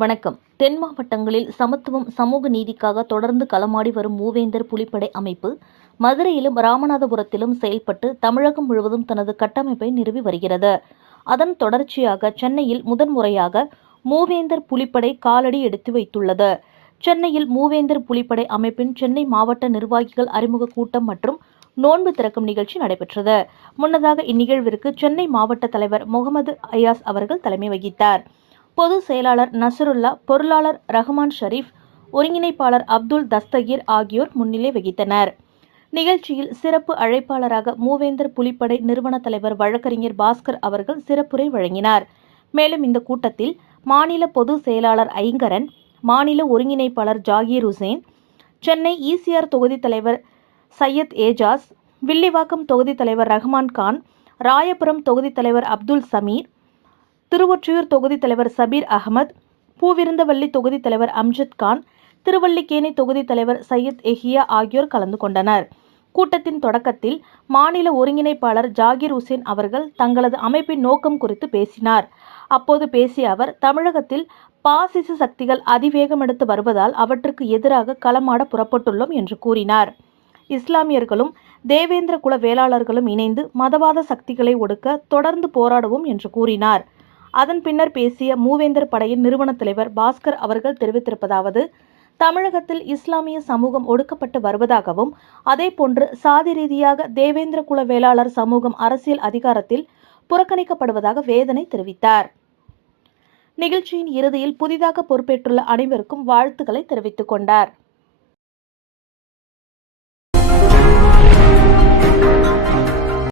வணக்கம். தென் மாவட்டங்களில் சமத்துவம், சமூக நீதிக்காக தொடர்ந்து களமாடி வரும் மூவேந்தர் புலிப்படை அமைப்பு மதுரையிலும் ராமநாதபுரத்திலும் செயல்பட்டு தமிழகம் முழுவதும் தனது கட்டமைப்பை நிறுவி வருகிறது. அதன் தொடர்ச்சியாக சென்னையில் முதன்முறையாக மூவேந்தர் புலிப்படை காலடி எடுத்து வைத்துள்ளது. சென்னையில் மூவேந்தர் புலிப்படை அமைப்பின் சென்னை மாவட்ட நிர்வாகிகள் அறிமுக கூட்டம் மற்றும் நோன்பு திறக்கும் நிகழ்ச்சி நடைபெற்றது. முன்னதாக இந்நிகழ்விற்கு சென்னை மாவட்ட தலைவர் முகமது அயாஸ் அவர்கள் தலைமை வகித்தார். பொதுச் செயலாளர் நசருல்லா, பொருளாளர் ரஹ்மான் ஷரீப், ஒருங்கிணைப்பாளர் அப்துல் தஸ்தகீர் ஆகியோர் முன்னிலை வகித்தனர். நிகழ்ச்சியில் சிறப்பு அழைப்பாளராக மூவேந்தர் புலிப்படை நிறுவன தலைவர் வழக்கறிஞர் பாஸ்கர் அவர்கள் சிறப்புரை வழங்கினார். மேலும் இந்த கூட்டத்தில் மாநில பொதுச் செயலாளர் ஐங்கரன், மாநில ஒருங்கிணைப்பாளர் ஜாகீர் உசேன், சென்னை ஈசிஆர் தொகுதி தலைவர் சையத் ஏஜாஸ், வில்லிவாக்கம் தொகுதி தலைவர் ரஹ்மான் கான், ராயபுரம் தொகுதி தலைவர் அப்துல் சமீர், திருவொற்றியூர் தொகுதி தலைவர் சபீர் அகமது, பூவிருந்தவல்லி தொகுதி தலைவர் அம்ஜத் கான், திருவல்லிக்கேணி தொகுதி தலைவர் சையத் எஹியா ஆகியோர் கலந்து கொண்டனர். கூட்டத்தின் தொடக்கத்தில் மாநில ஒருங்கிணைப்பாளர் ஜாகீர் உசேன் அவர்கள் தங்களது அமைப்பின் நோக்கம் குறித்து பேசினார். அப்போது பேசிய அவர், தமிழகத்தில் பாசிச சக்திகள் அதிவேகமெடுத்து வருவதால் அவற்றுக்கு எதிராக களமாட புறப்பட்டுள்ளோம் என்று கூறினார். இஸ்லாமியர்களும் தேவேந்திர குல வேளாளர்களும் இணைந்து மதவாத சக்திகளை ஒடுக்க தொடர்ந்து போராடுவோம் என்று கூறினார். அதன் பின்னர் பேசிய மூவேந்தர் படையின் நிறுவன தலைவர் பாஸ்கர் அவர்கள் தெரிவித்திருப்பதாவது, தமிழகத்தில் இஸ்லாமிய சமூகம் ஒடுக்கப்பட்டு வருவதாகவும், அதேபோன்று சாதி ரீதியாக தேவேந்திர குல வேளாளர் சமூகம் அரசியல் அதிகாரத்தில் புறக்கணிக்கப்படுவதாக வேதனை தெரிவித்தார். நிகழ்ச்சியின் இறுதியில் புதிதாக பொறுப்பேற்றுள்ள அனைவருக்கும் வாழ்த்துக்களை தெரிவித்துக் கொண்டார்.